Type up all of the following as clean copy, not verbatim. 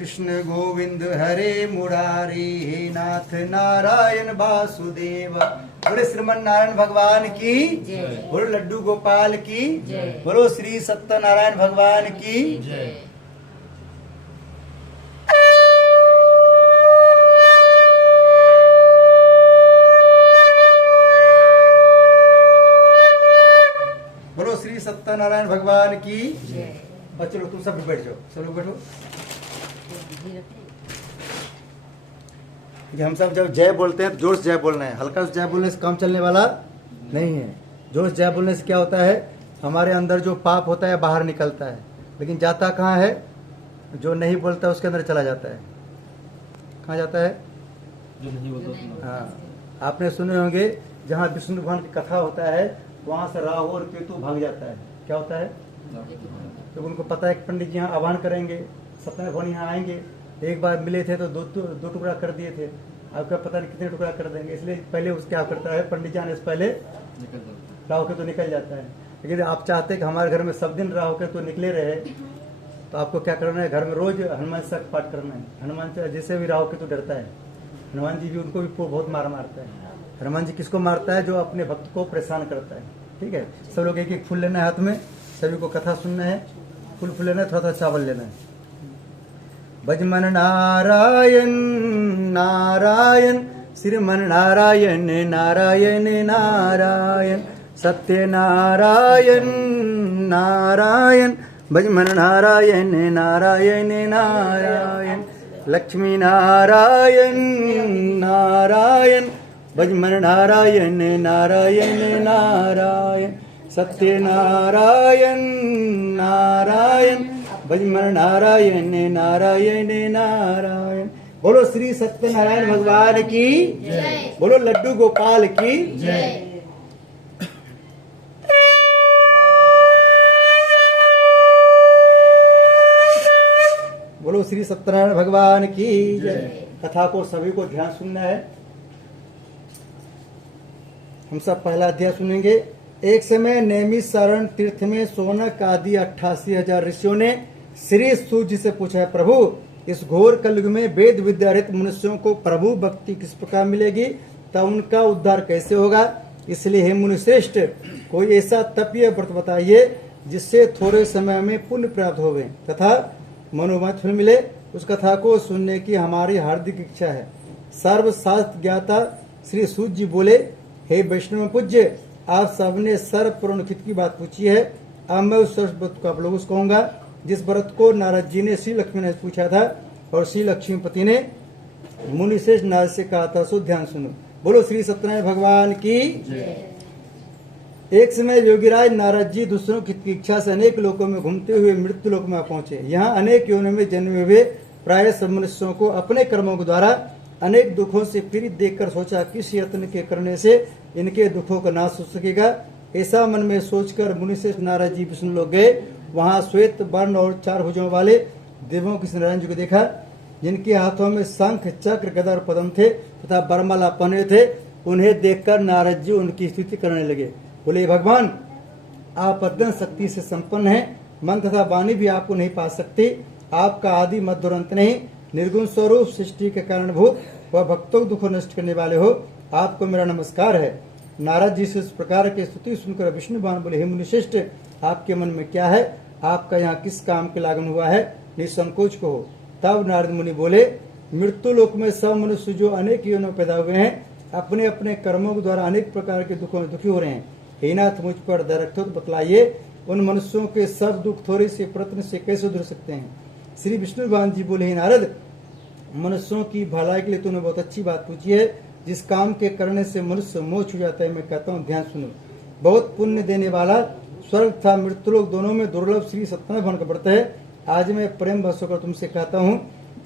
कृष्ण गोविंद हरे मुरारी, हे नाथ नारायण वासुदेव। बोले श्रीमन नारायण भगवान की, बोलो लड्डू गोपाल की, बोलो श्री सत्यनारायण भगवान की। बोलो श्री सत्यनारायण भगवान की। और चलो तुम सब बैठ जाओ, सब लोग बैठो। हम सब जब जय बोलते हैं तो जोर से जय बोलना है, हल्का से जय बोलने से काम चलने वाला नहीं है। जोर से जय बोलने से क्या होता है, हमारे अंदर जो पाप होता है बाहर निकलता है, लेकिन जाता कहाँ है, जो नहीं बोलता है उसके अंदर चला जाता है। कहाँ जाता है, जो नहीं बोलता। हाँ, आपने सुने होंगे जहाँ विष्णु भगवान की कथा होता है वहाँ से राहु और केतु भाग जाता है। क्या होता है, तो उनको पता है कि पंडित जी यहाँ आह्वान करेंगे, सत्यनारायण भगवान यहाँ आएंगे। एक बार मिले थे तो दो टुकड़ा कर दिए थे, अब क्या पता नहीं कितने टुकड़ा कर देंगे, इसलिए पहले उसके क्या करता है, पंडित जी आने से पहले राहु केतु निकल जाता है। लेकिन आप चाहते हैं कि हमारे घर में सब दिन राहु केतु निकले रहे, तो आपको क्या करना है, घर में रोज हनुमान चालीसा का पाठ करना है। हनुमान चालीसा जैसे भी राहु केतु डरता है, हनुमान जी भी उनको भी बहुत मार मारता है। हनुमान जी किसको मारता है, जो अपने भक्त को परेशान करता है। ठीक है, सब लोग एक एक फूल लेना है हाथ में, सभी को कथा सुनना है। फूल लेना है, थोड़ा थोड़ा चावल लेना है। भजमन नारायण नारायण, श्रीमन नारायण नारायण नारायण, सत्य नारायण नारायण, भजमन नारायण नारायण नारायण, लक्ष्मी नारायण नारायण, भजमन नारायण नारायण नारायण, सत्य नारायण नारायण, भजमन नारायण नारायण नारायण। बोलो श्री सत्यनारायण भगवान की, बोलो लड्डू गोपाल की। बोलो श्री सत्यनारायण भगवान की जय। कथा को सभी को ध्यान सुनना है। हम सब पहला अध्याय सुनेंगे। एक समय नैमिष सारण तीर्थ में सोनक आदि 88,000 ऋषियों ने श्री सूत जी से पूछा, प्रभु इस घोर कलयुग में वेद विद्या रहित मनुष्यों को प्रभु भक्ति किस प्रकार मिलेगी, तब उनका उद्धार कैसे होगा। इसलिए हे मुनि श्रेष्ठ, कोई ऐसा तपीय व्रत बताइए जिससे थोड़े समय में पुण्य प्राप्त होवे तथा मनोमत फल मिले। उस कथा को सुनने की हमारी हार्दिक इच्छा है। सर्वशास्त्र ज्ञाता श्री सूत जी बोले, हे वैष्णव पूज्य, आप सबने सर्व पुरोहित की बात पूछी है। अब मैं उस व्रत को आप लोगों से कहूंगा जिस व्रत को नारद जी ने श्री लक्ष्मी ने पूछा था और श्री लक्ष्मीपति ने मुनि श्रेष्ठ नारद से कहा था। सो ध्यान सुनो। बोलो श्री सत्यनारायण भगवान की। एक समय योगीराज नारद जी दूसरों की इच्छा से अनेक लोकों में घूमते हुए मृत्यु लोक में पहुंचे। यहाँ अनेक योनियों में जन्मे हुए प्राय सब मनुष्यों को अपने कर्मों के द्वारा अनेक दुखों से पीड़ित देखकर सोचा, किस यत्न के करने से इनके दुखों का नाश हो सकेगा। ऐसा मन में सोचकर मुनिश्रेष्ठ नारद जी विष्णु लोक गए। वहाँ श्वेत वर्ण और 4 भुजों वाले देवों की नारायण जी को देखा, जिनके हाथों में शंख चक्र गदा और पद्म थे तथा बरमाला पहने थे। उन्हें देखकर नारद जी उनकी स्तुति करने लगे। बोले, भगवान आप अत्यंत शक्ति से संपन्न हैं, मन तथा वाणी भी आपको नहीं पा सकती। आपका आदि मध्य और अंत नहीं, निर्गुण स्वरूप सृष्टि के कारणभूत वह भक्तों दुख नष्ट करने वाले हो, आपको मेरा नमस्कार है। नारद जी से इस प्रकार की स्तुति सुनकर विष्णु भगवान बोले, हे मुनिश्रेष्ठ, आपके मन में क्या है, आपका यहाँ किस काम के लागन हुआ है, निसंकोच कहो। तब नारद मुनि बोले, मृत्यु लोक में सब मनुष्य जो अनेक योनियों पैदा हुए हैं, अपने अपने कर्मों के द्वारा अनेक प्रकार के दुखों में दुखी हो रहे हैं। हे नाथ, मुझ पर दया रखो तो बतलाइए, उन मनुष्यों के सब दुख थोड़े से प्रयत्न से कैसे दूर सकते हैं। श्री विष्णु भगवान जी बोले, हे नारद, मनुष्यों की भलाई के लिए तूने बहुत अच्छी बात पूछी है। जिस काम के करने से मनुष्य मोक्ष हो जाता है, मैं कहता हूँ ध्यान सुनो। बहुत पुण्य देने वाला स्वर्ग तथा मृत्युलोक दोनों में दुर्लभ श्री सत्यनारायण भगवान का व्रत है। आज मैं प्रेम वश होकर तुमसे कहता हूँ,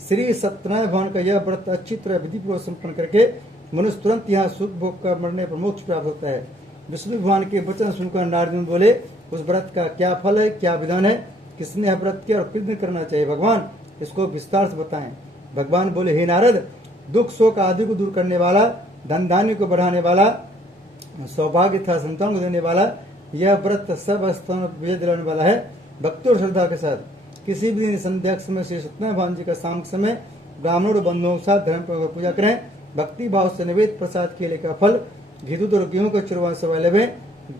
श्री सत्यनारायण भगवान का यह व्रत अच्छी तरह विधि पूर्वक संपन्न करके मनुष्य तुरंत यहाँ सुख भोग कर मरने पर मोक्ष प्राप्त होता है। विष्णु भगवान के वचन सुनकर नारद मुनि बोले, उस व्रत का क्या फल है, क्या विधान है, किसने यह व्रत किया और किस दिन करना चाहिए, भगवान इसको विस्तार से बताएं। भगवान बोले, हे नारद, दुख शोक आदि को दूर करने वाला, धन धान्य को बढ़ाने वाला, सौभाग्य तथा संतान को देने वाला, यह व्रत सब स्थानों पर विजय दिलाने वाला है। भक्ति और श्रद्धा के साथ किसी भी दिन संध्या के समय श्री सत्यनारायण भगवान जी का शाम के समय ब्राह्मणों और बंधुओं के साथ धर्म पूर्वक पूजा करें। भक्ति भाव से निवेद प्रसाद केले का फल घी दूध और गेहूं का चूरमा से लेवें।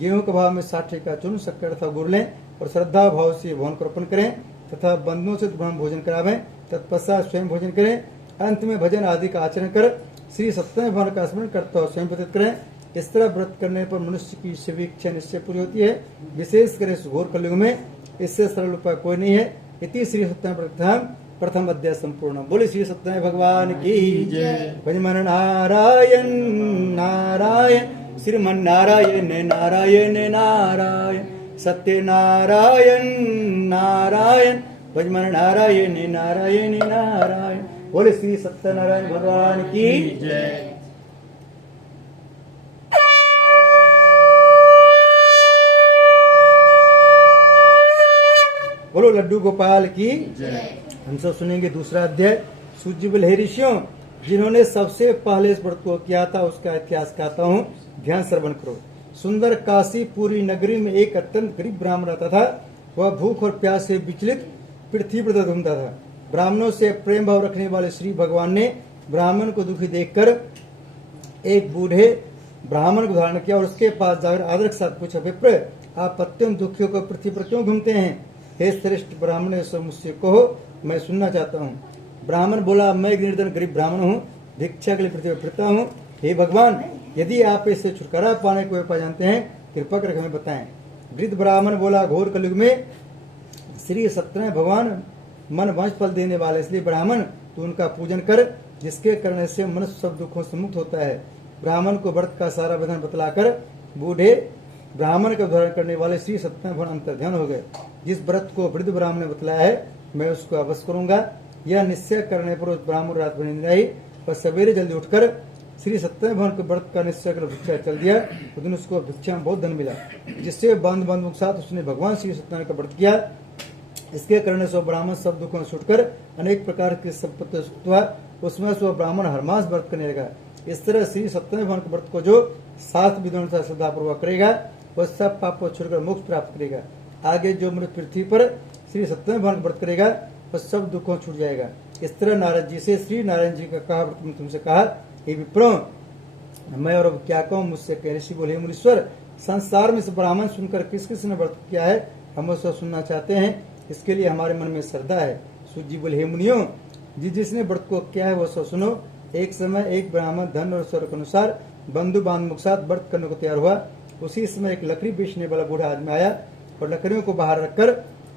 गेहूं के भाव में 60 का चूर्ण शक्कर अथवा गुड़ लें और श्रद्धा भाव से भवन को अर्पण करें तथा बंधुओं से ब्रह्म भोजन करावें। तत्पश्चात स्वयं भोजन करें। अंत में भजन आदि का आचरण कर श्री सत्यनारायण भगवान का स्मरण करता हुआ स्वयं व्यतीत करें। इस तरह व्रत करने पर मनुष्य की शिव इच्छा निश्चय पूरी होती है। विशेषकर इस घोर कलयुग में इससे सरल उपाय कोई नहीं है। इति श्री सत्यनारायण प्रथम अध्याय संपूर्ण। बोले श्री सत्यनारायण भगवान की जय। भजमन नारायण नारायण श्रीमन नारायण नारायण नारायण सत्य नारायण नारायण भजमन नारायण नारायण नारायण। बोले श्री सत्यनारायण भगवान की जय। बोलो लड्डू गोपाल की जय। हम सब सुनेंगे दूसरा अध्याय सूर्यबल हे ऋषियों जिन्होंने सबसे पहले इस व्रत को किया था उसका इतिहास कहता हूँ, ध्यान श्रवण करो। सुंदर काशी पूरी नगरी में एक अत्यंत गरीब ब्राह्मण रहता था। वह भूख और प्यास से विचलित पृथ्वी पर घूमता था। ब्राह्मणों से प्रेम भाव रखने वाले श्री भगवान ने ब्राह्मण को दुखी देखकर एक बूढ़े ब्राह्मण को धारण किया और उसके पास जाकर आदर के साथ पूछा, विप्र आप अत्यंत दुखियों को पृथ्वी पर क्यों घूमते हैं? हे श्रेष्ठ ब्राह्मण सब मुझसे कहो, मैं सुनना चाहता हूँ। ब्राह्मण बोला, मैं एक निर्धन गरीब ब्राह्मण हूँ, भिक्षा के लिए पृथ्वी पर फिरता हूँ। हे भगवान यदि आप इससे छुटकारा पाने को उपाय जानते हैं कृपा कर हमें बताएं। वृद्ध ब्राह्मण बोला, घोर कलयुग में श्री सत्यनारायण भगवान मन वंश फल देने वाले, इसलिए ब्राह्मण तू उनका पूजन कर जिसके करने से मनुष्य सब दुखों से मुक्त होता है। ब्राह्मण को व्रत का सारा विधान बतलाकर बूढ़े ब्राह्मण का उद्धारण करने वाले श्री सत्यनारायण भगवान अंतर्ध्यान हो गए। जिस व्रत को वृद्ध ब्राह्मण ने बतलाया है मैं उसको अवश्य करूंगा। यह निश्चय करने पर उस ब्राह्मण रात भर नींद आई और सवेरे जल्दी उठकर श्री सत्यनारायण भगवान के व्रत का निश्चय कर भिक्षा चल दिया। उस दिन उसको भिक्षा में बहुत धन मिला, जिससे बंद बंधु के साथ उसने भगवान श्री सत्यनारायण का व्रत किया। इसके करने से ब्राह्मण सब दुखों से छूटकर अनेक प्रकार की संपत्ति सुख हुआ। उसमें से ब्राह्मण हर मास व्रत करने लगा। इस तरह श्री सत्यनारायण भगवान के व्रत को जो 7 विधियों से श्रद्धापूर्वक करेगा वह सब पाप को छोड़कर मोक्ष प्राप्त करेगा। आगे जो मनुष्य पृथ्वी पर श्री सत्यनारायण भगवान का व्रत करेगा वह सब दुखों छूट जाएगा। इस तरह नारद जी से श्री नारायण जी का कहा, तुमसे कहा हे विप्रो मैं और अब क्या कहूँ, मुझसे कह। ऋषि बोले, मुनीश्वर संसार में से ब्राह्मण सुनकर किस किस ने व्रत किया है हम उसको सुनना चाहते हैं, इसके लिए हमारे मन में श्रद्धा है। सूर्य जी बोले, हे मुनियों जिसने व्रत को किया है वो सब सुनो। एक समय एक ब्राह्मण धन और स्वर के अनुसार बंधु बांधव के साथ व्रत करने को तैयार हुआ। उसी समय एक लकड़ी बेचने वाला बूढ़ा आदमी आया और लकड़ियों को बाहर रखकर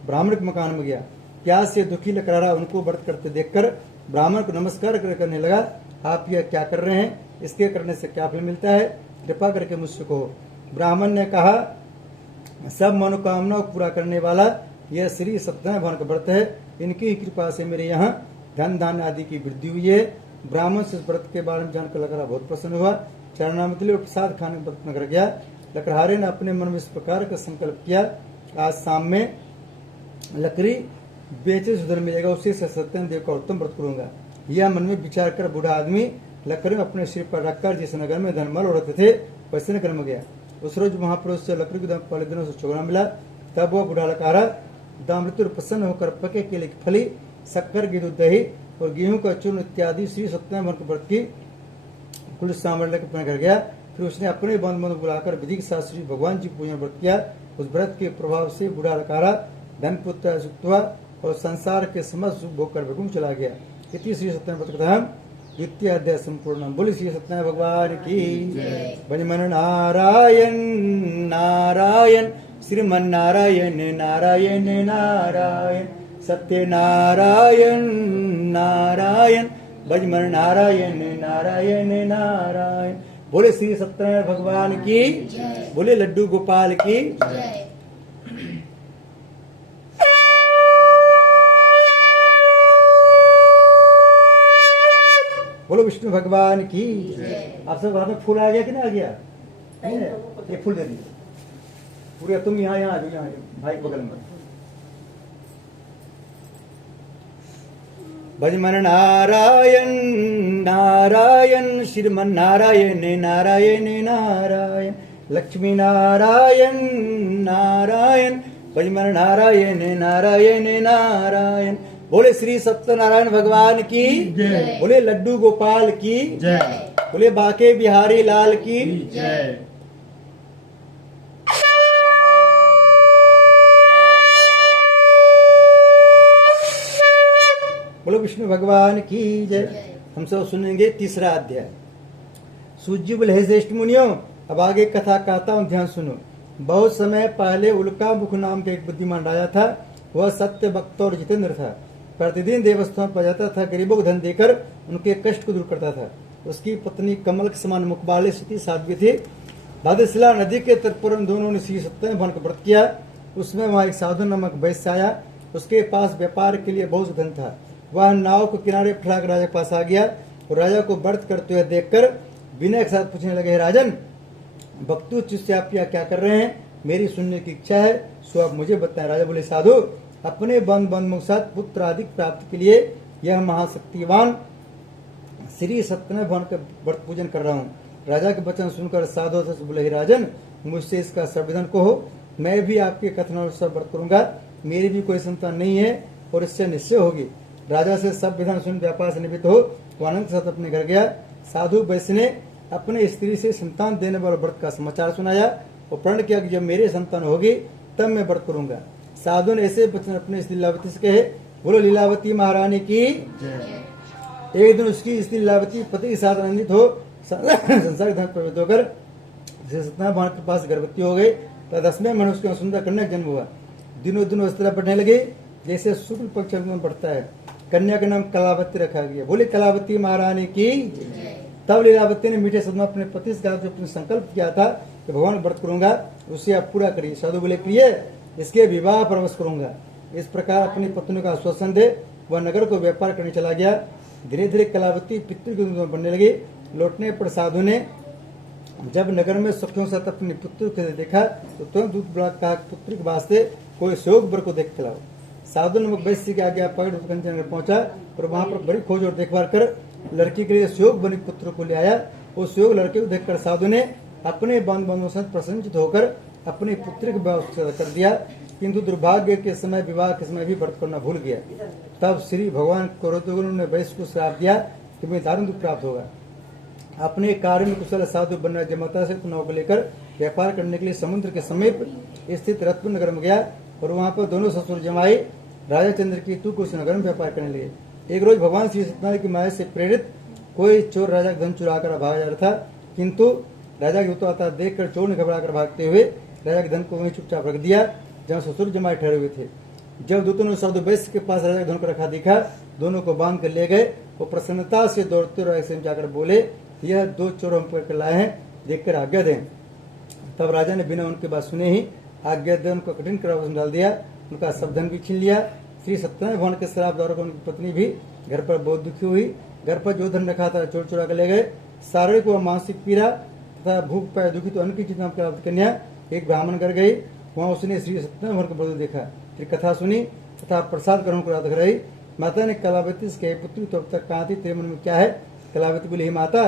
ब्राह्मण के मकान में गया। प्यास से दुखी लकड़हारा उनको व्रत करते देखकर ब्राह्मण को नमस्कार करने लगा, आप यह क्या कर रहे हैं? इसके करने से क्या फल मिलता है? कृपा करके मुझसे कहो। ब्राह्मण ने कहा, सब मनोकामनाओं को पूरा करने वाला यह श्री सत्यनारायण भगवान का व्रत है। इनकी कृपा से मेरे यहाँ धन धान्य आदि की वृद्धि हुई है। ब्राह्मण से व्रत के बारे में जानकर लकड़हारा बहुत प्रसन्न हुआ। चरणामृत और प्रसाद खाने का व्रत कर गया। लकड़हारे ने अपने मन में इस प्रकार का संकल्प किया, आज शाम में लकड़ी बेचे से धन मिलेगा, उसी से सत्यनारायण देव का उत्तम व्रत करूंगा। यह मन में विचार कर बूढ़ा आदमी लकड़ी अपने सिर पर रखकर जिस नगर में धनमल उड़ते थे वैसे नगर में गया। उस रोज महापुरुष से लकड़ी को पहले दिनों से चुगना मिला। तब वह बूढ़ा लकड़हारा दामृत्यु प्रसन्न होकर पके केले की फली, शक्कर, घी, दूध, दही और गेहूं का चूर्ण इत्यादि श्री सत्यनारायण भगवान के व्रत की कुल सामग्री लेकर अपने घर गया। फिर उसने अपने बंधु बुलाकर विधि के साथ श्री भगवान जी पूजन व्रत किया। उस व्रत के प्रभाव से बूढ़ा लकड़हारा धन पुत्र सुख हुआ और संसार के समस्त सुख भोग कर वैकुंठ चला गया। इति श्री सत्यनारायण व्रत कथा द्वितीय अध्याय संपूर्ण। बोली श्री सत्यनारायण भगवान की भजमन नारायण नारायण श्रीमन नारायण नारायण नारायण सत्य नारायण नारायण भजमन नारायण नारायण नारायण। बोले श्री सत्यनारायण भगवान की, बोले लड्डू गोपाल की। बोलो विष्णु भगवान की। आप सब घर में फूल आ गया कि नहीं आ गया? ये फूल दे दीजिए पूरे। तुम यहाँ यहाँ भाई बगल में। भजमन नारायण नारायण श्रीमन नारायण नारायण नारायण लक्ष्मी नारायण नारायण भजमन नारायण नारायण नारायण। बोले श्री सत्यनारायण भगवान की जय। बोले लड्डू गोपाल की जय। बोले बाके बिहारी लाल की जय। बोलो विष्णु भगवान की जय। हम सब सुनेंगे तीसरा अध्याय। सूज्य बोले हे श्रेष्ठ मुनियों, अब आगे कथा कहता हूँ, ध्यान सुनो। बहुत समय पहले उल्का मुख नाम का एक बुद्धिमान राजा था। वह सत्य वक्त और जितेंद्र था। प्रतिदिन देवस्थान पर जाता था, गरीबों को धन देकर उनके कष्ट को दूर करता था। उसकी पत्नी कमल के समान मुख वाली सती साध्वी थी। भादशिला नदी के तट पर उन दोनों ने श्री सत्यनारायण भगवान का व्रत किया। उसमें वहाँ एक साधु नामक वैश्य आया। उसके पास व्यापार के लिए बहुत धन था। वह नाव को किनारे फैलाकर राजा के पास आ गया और राजा को व्रत करते हुए देखकर विनय के साथ पूछने लगे, हे राजन, भक्तु चित्त आप क्या कर रहे हैं? मेरी सुनने की इच्छा है, सो आप मुझे बताएं। राजा बोले, साधु, अपने बंधुओं के साथ पुत्र आदि प्राप्ति के लिए यह महाशक्तिवान श्री सत्यनारायण भगवान का व्रत पूजन कर रहा हूँ। राजा के वचन सुनकर साधु बोले, हे राजन, मुझसे इसका संविधान कहो, मैं भी आपके कथनानुसार व्रत करूंगा। मेरी भी कोई संतान नहीं है और इससे निश्चय होगी। राजा से सब विधान सुन व्यापार से निवृत्त हो वह अनंत साथ अपने घर गया। साधु वैश्य ने अपने स्त्री से संतान देने वाले व्रत का समाचार सुनाया और प्रण किया कि जब मेरे संतान होगी तब मैं व्रत करूंगा। साधु ने ऐसे वचन अपने स्त्री लीलावती से कहे। बोलो लीलावती महारानी की। एक दिन उसकी स्त्री लीलावती पति के साथ आनंदित हो संसार धन प्रवृत्त होकर सत्यनारायण भगवान के पास गर्भवती हो गई। तब 10वें महीने उसके सुंदर कन्या का जन्म हुआ। दिनों दिनों इस तरह बढ़ने लगे जैसे शुक्ल पक्ष में बढ़ता है। कन्या का नाम कलावती रखा गया। बोले कलावती महारानी की। तब लीलावती ने मीठे शब्द में अपने पति से कहा, जो अपने संकल्प किया था कि भगवान व्रत करूंगा, उसे आप पूरा करिए। साधु बोले, प्रिय, इसके विवाह पर अवश्य करूंगा। इस प्रकार अपनी पत्नी का आश्वासन दे वह नगर को व्यापार करने चला गया। धीरे धीरे कलावती पितृ की बनने लगी। लौटने पर साधु ने जब नगर में सखियों के साथ अपने पुत्र को देखा तो तुरंत दूध बुला कहा, पुत्र के वास्ते कोई शोक वर को देख खिलाओ। साधु ने वैश्य के आगे पकड़ नगर पहुंचा और वहां पर बड़ी खोज और देखभाल कर लड़की के लिए शोक बनी पुत्र को ले आया। उस शोक लड़के को देखकर साधु ने अपने बंधुओं से प्रसन्नचित होकर अपने पुत्र की व्यवस्था कर दिया, किंतु दुर्भाग्य के समय विवाह के समय भी व्रत करना भूल गया। तब श्री भगवान क्रोधोग्र ने वैश्य को श्राप दिया कि तुम्हें दारुण दुख प्राप्त होगा। अपने कार्य में कुशल साधु बनना जमाता से नाव को लेकर व्यापार करने के लिए समुद्र के समीप स्थित रत्न नगर में गया और वहां पर दोनों ससुर जमाई राजा चंद्रकेतु को उस नगर में व्यापार करने लगे। एक रोज भगवान श्री सत्यनारायण की माया से प्रेरित कोई चोर राजा का धन चुरा कर भाग जा रहा था, किंतु राजा के आता देखकर चोर ने घबरा कर भागते हुए राजा के धन को वहीं चुपचाप रख दिया जहाँ ससुर जमाए ठहरे हुए थे। जब दूतों ने साधु वैश्य के पास राजा के धन को रखा दिखा, दोनों को बांध कर ले गए। वो प्रसन्नता से दौड़ते राजा से जाकर बोले, यह दो चोर हम पकड़ लाए हैं, देखकर आज्ञा दें। तब राजा ने बिना उनकी बात सुने ही आज्ञा दे उनको कठिन करार डाल दिया। उनका सब धन भी छीन लिया। श्री सत्यनारायण भगवान के श्राप द्वारा उनकी पत्नी भी घर पर बहुत दुखी हुई। घर पर जो धन रखा था चोर चुरा कर ले गए। शारीरिक व मानसिक पीड़ा तथा भूख पाए दुखी तो अन्न की चिंता प्राप्त कन्या एक ब्राह्मण कर गई। वहाँ उसने श्री सत्यनारायण भगवान को बहुत देखा, फिर कथा सुनी तथा प्रसाद ग्रहण को रात रही। माता ने कलावती से कही, पुत्री तो अब तक कहाँ थी, तेरे मन में क्या है? कलावती बोली, माता,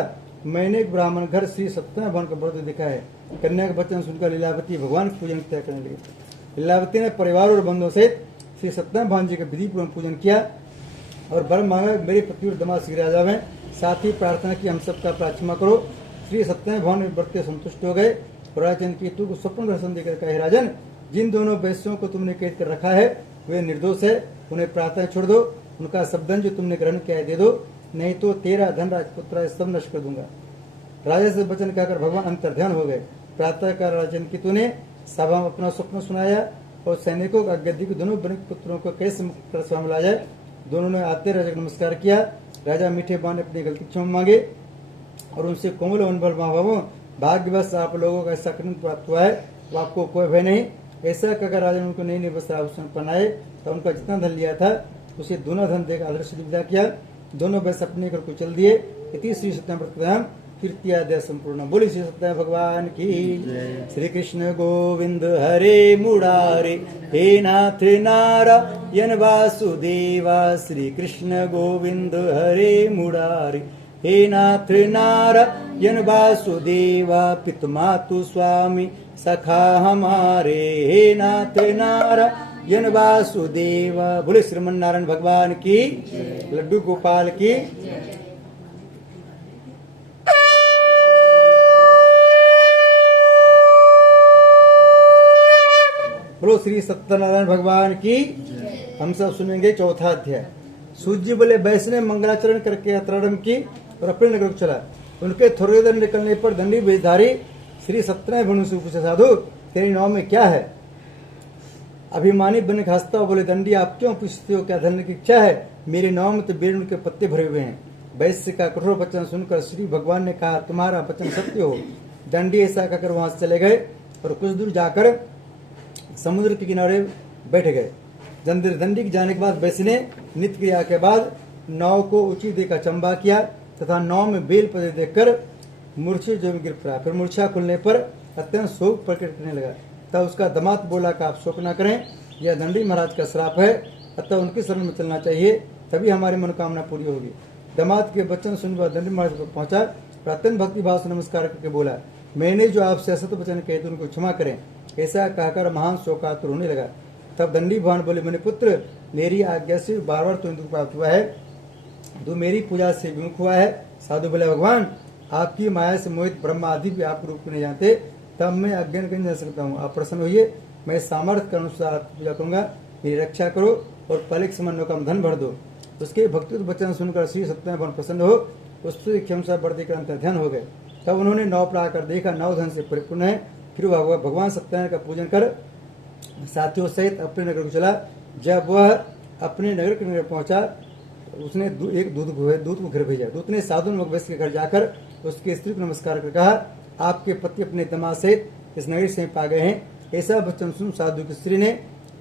मैंने एक ब्राह्मण घर श्री सत्यनारायण भगवान का व्रत देखा है। कन्या का वचन सुनकर लीलावती भगवान के पूजन तय करने लगी। लीलावती ने परिवार और बंधुओं सहित श्री सत्यनारायण भगवान जी का विधि पूर्वक पूजन किया और वर मांगा, मेरे पति और दामाद श्री राजा में। साथ ही प्रार्थना की, हम सबका प्रार्थना करो। श्री सत्यनारायण भगवान व्रत से संतुष्ट हो गए। राजा चंद्रकेतु को स्वप्न दर्शन देकर कहे, राजन, जिन दोनों वैश्यों को तुमने कैद कर रखा है वे निर्दोष है, उन्हें प्रार्थना छोड़ दो। उनका सब धन जो तुमने ग्रहण किया है दे दो, नहीं तो तेरा धन राजपुत्र सब नष्ट कर दूंगा। राजा से वचन कहकर भगवान अंतर्ध्यान हो गए। प्रातः काल राजा चंद्रकेतु ने सभा में अपना स्वप्न सुनाया और सैनिकों का गद्दी के दोनों बनिक पुत्रों को कैसे मुक्त कर सभा में लाया जाए। दोनों ने आते राजा को नमस्कार किया। राजा मीठे बाण ने अपनी गलती क्षमा मांगे और उनसे कोमल अनुभव महाभावों, भाग्यवश आप लोगों का ऐसा कृत प्राप्त हुआ है, तो आपको कोई भय नहीं। ऐसा कहकर राजा ने उनको नई नई वस्त्र आभूषण पहनाए तो उनका जितना धन लिया था उसे दोनों धन देकर आदर्श विदा किया। दोनों वैश्य अपने घर को चल दिए। इति श्री सत्यनारायण कीर्तियादय संपूर्ण। बोली श्री सत्यनारायण भगवान की। श्री कृष्ण गोविंद हरे मुरारे, हे नाथ नारायण वासुदेवा। श्री कृष्ण गोविंद हरे मुरारे, हे नाथ नारायण वासुदेवा। पितुमातु स्वामी सखा हमारे नाथ नारायण वासुदेव। बोले श्रीमन नारायण भगवान की, लड्डू गोपाल की। बोलो श्री सत्यनारायण भगवान की। हम सब सुनेंगे चौथा अध्याय। सूत जी बोले, बैस ने मंगलाचरण करके यात्रारंभ की और अपने नगर को चला। उनके थोड़े देर निकलने पर दंडी वेशधारी श्री सत्यनारायण भगवान से पूछा, साधु तेरी नाव में क्या है? अभिमानी बन के हंसता बोले, दंडी आप क्यों पूछते हो, क्या धन की इच्छा है? मेरे नाव में तो बेरन के पत्ते भरे हुए हैं। वैश्य का कठोर वचन सुनकर श्री भगवान ने कहा, तुम्हारा वचन सत्य हो। दंडी ऐसा कहकर वहां से चले गए और कुछ दूर जाकर समुद्र के किनारे बैठ गए। दंडी के जाने के बाद वैश्य ने नित्य क्रिया के बाद नाव को ऊंची देकर चंबा किया तथा नाव में बेल पत्ते देखकर मूर्छित जो गिर पड़ा। फिर मूर्छा खुलने पर अत्यंत शोक प्रकट करने लगा। तब उसका दामाद बोला कि आप शोक न करें, यह दंडी महाराज का श्राप है, अतः उनकी शरण में चलना चाहिए, तभी हमारी मनोकामना पूरी होगी। दामाद के वचन सुनकर दंडी महाराज पर पहुंचा और अत्यंत भक्ति भाव से नमस्कार करके बोला, मैंने जो आपसे असत वचन कहे थे उनको क्षमा करें। ऐसा कहकर महान शोकातुर होने लगा। तब दंडी भगवान बोले, मेरे पुत्र मेरी आज्ञा से बार बार तुम दुख प्राप्त हुआ है, तू मेरी पूजा से विमुख हुआ है। साधु बोले, भगवान आपकी माया से मोहित ब्रह्मा आदि भी आप रूप नहीं जानते, तब मैं अज्ञान कहीं जा सकता हूँ। आप प्रसन्न होइए, मैं सामर्थ्य के अनुसार पूजा करूंगा, मेरी रक्षा करो और पहले के समान कम धन भर दो। उसके भक्ति वचन सुनकर श्री सत्यनारायण भगवान प्रसन्न हो उससे क्षमता बढ़ते कर अंतर ध्यान हो गए। तब उन्होंने नाव पर आकर देखा नाव धन से परिपूर्ण है। फिर भगवान सत्यनारायण का पूजन कर साथियों सहित अपने नगर को चला। जब वह अपने नगर के नगर पहुंचा, उसने एक दूत को घर भेजा। दूत ने साधु वैश्य के घर जाकर उसकी स्त्री को नमस्कार कर कहा, आपके पति अपने दामाद सहित इस नगरी से पा गए हैं। ऐसा वचन सुन साधु की स्त्री ने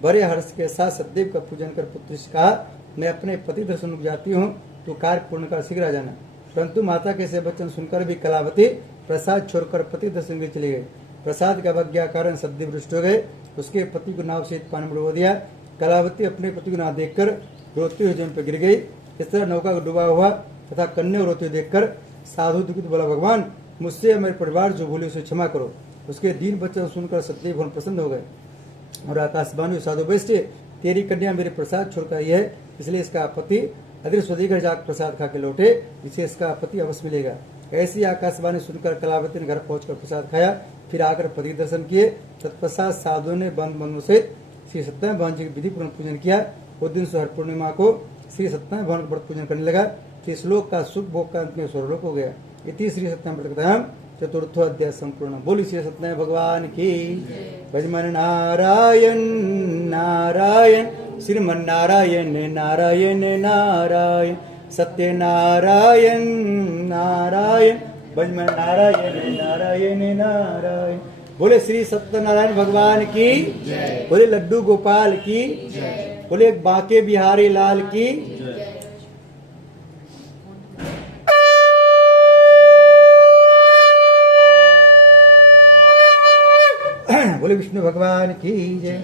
बड़े हर्ष के साथ सतदेव का पूजन कर पुत्र से कहा, मैं अपने पति दर्शन को जाती हूँ, तो कार्य पूर्ण कर शीघ्र आ जाना। परंतु माता के ऐसे वचन सुनकर भी कलावती प्रसाद छोड़कर पति दर्शन के चले गए। प्रसाद का अवज्ञा कारण सतदेव रुष्ट हो गए। उसके पति को नाव से पानी में डुबो दिया। कलावती अपने पति को ना देखकर रोते हुए जमीन पर गिर गई। इस तरह नौका को डूबा हुआ तथा कन्या रोते हुए देखकर साधु दुखित बोला, भगवान मुझसे मेरे परिवार जो भूले उसे क्षमा करो। उसके दीन वचन सुनकर सतदेव भगवान प्रसन्न हो गए और आकाशवाणी, साधु वैश्य तेरी कन्या मेरे प्रसाद छोड़कर आई है, इसलिए इसका पति अदृश्य स्वदेह घर जाकर प्रसाद खा के लौटे, इसे इसका पति अवश्य मिलेगा। ऐसी आकाशवाणी सुनकर कलावती ने घर पहुंचकर प्रसाद खाया, फिर आकर पति दर्शन किए। तत्पश्चात साधु ने बंद बंधु सहित श्री सत्यनारायण भगवान जी के विधि पूर्ण पूजन किया। उस दिन से हर पूर्णिमा को श्री सत्यनारायण भगवान का व्रत पूजन करने लगा। इस श्लोक का सुख भोग का अंत में स्वर्गलोक हो गया। इति श्री सत्यनारायण व्रत चतुर्थो अध्याय संपूर्ण। बोली श्री सत्यनारायण भगवान की। भजमन नारायण नारायण श्रीमन नारायण नारायण नारायण सत्य नारायण नारायण भजमन नारायण नारायण नारायण। बोले श्री सत्यनारायण भगवान की। बोले लड्डू गोपाल की। बोले बांके बिहारी लाल की। बोले विष्णु भगवान की जय।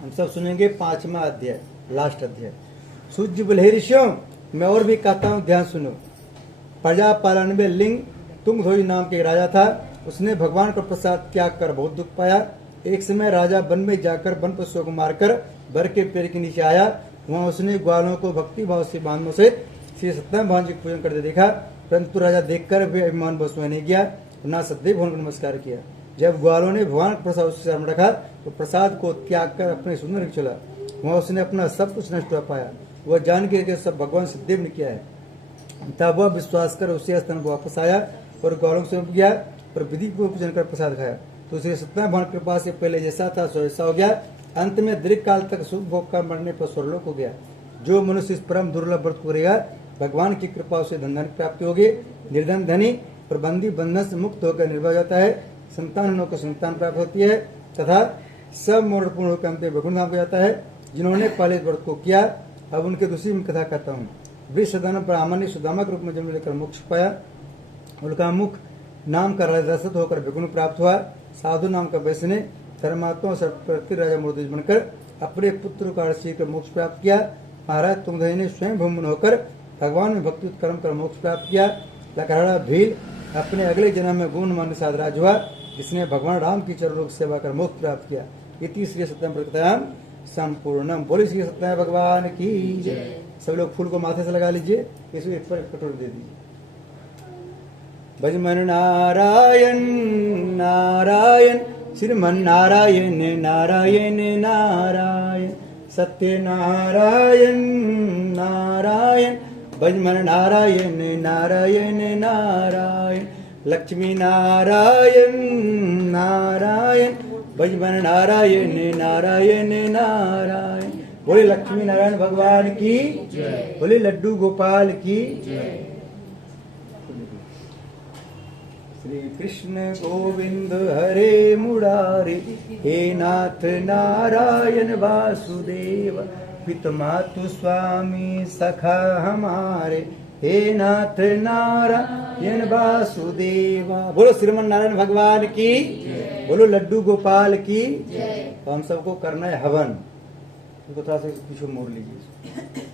हम सब सुनेंगे 5वां अध्याय, लास्ट अध्याय। सूर्य बोले, ऋषियों मैं और भी कहता हूँ, ध्यान सुनो। प्रजापालन में लिंग तुंगध्वज नाम के राजा था। उसने भगवान का प्रसाद त्याग कर बहुत दुख पाया। एक समय राजा वन में जाकर वन पशुओं को मारकर बर के पेड़ के नीचे आया। वहाँ उसने ग्वालों को भक्ति भाव से बांधने से श्री सत्यनारायण भगवान जी को पूजन करते देखा, परंतु राजा देखकर भी अभिमान बस में नहीं गया, न सदैव भगवान को नमस्कार किया। जब ग्वालों ने भगवान का प्रसाद उसके सामने रखा तो प्रसाद को त्याग कर अपने सुंदर को चला। वहाँ उसने अपना सब कुछ नष्ट कर पाया। वह जान के सब भगवान सदैव ने किया है। तब वह विश्वास कर उसी स्थान को वापस आया और गौरव से गया और विधि को पूजन कर प्रसाद खाया। तो श्री सत्यनारायण भगवान की कृपा से पहले जैसा था सो ऐसा हो गया। अंत में दीर्घ काल तक सुख भोग का मरने पर स्वर्गलोक हो गया। जो मनुष्य इस परम दुर्लभ व्रत को करेगा, भगवान की कृपा से धन की प्राप्ति होगी। निर्धन धनी और बंदी बंधन से मुक्त होकर निर्भय हो जाता है। संतान को संतान प्राप्त होती है तथा सब मोड़ पूर्ण होकर अंत भगवान धाम हो जाता है। जिन्होंने पहले व्रत को किया, अब उनके दूसरी में कथा करता हूँ। विश्वधन ब्राह्मण ने सुदामा के रूप में जन्म लेकर मोक्ष पाया। उनका मुख नाम का राजा होकर भगवान प्राप्त हुआ। साधु नाम का वैश्य ने धर्मात्मा प्रति राजा मोर्देश बनकर अपने पुत्र का शीघ्र मोक्ष प्राप्त किया। महाराज तुंगध्वज ने स्वयं भूमन होकर भगवान में भक्ति कर्म कर मोक्ष प्राप्त किया। लकड़हारा भील अपने अगले जन्म में गुण मान साध राज हुआ। जिसने भगवान राम की चरणों की सेवा कर मोक्ष प्राप्त किया। इति श्री सत्यम प्रकृतम संपूर्णम। बोले श्री सत्यनारायण भगवान की जय। सब लोग फूल को माथे से लगा लीजिए, इसमें एक पर कटोर दे दीजिए। भजमन नारायण नारायण श्रीमन नारायण नारायण नारायण सत्य नारायण नारायण भजमन नारायण नारायण नारायण लक्ष्मी नारायण नारायण भजमन नारायण नारायण नारायण। बोले लक्ष्मी नारायण भगवान की जय। बोले लड्डू गोपाल की जय। श्री कृष्ण गोविंद हरे मुरारे हे नाथ नारायण वासुदेव पितमातु स्वामी सखा हमारे हे नाथ नारायण वासुदेवा। बोलो श्रीमन नारायण भगवान की, बोलो लड्डू गोपाल की। तो हम सबको करना है हवन। इनको थोड़ा सा पीछे मोड़ लीजिए।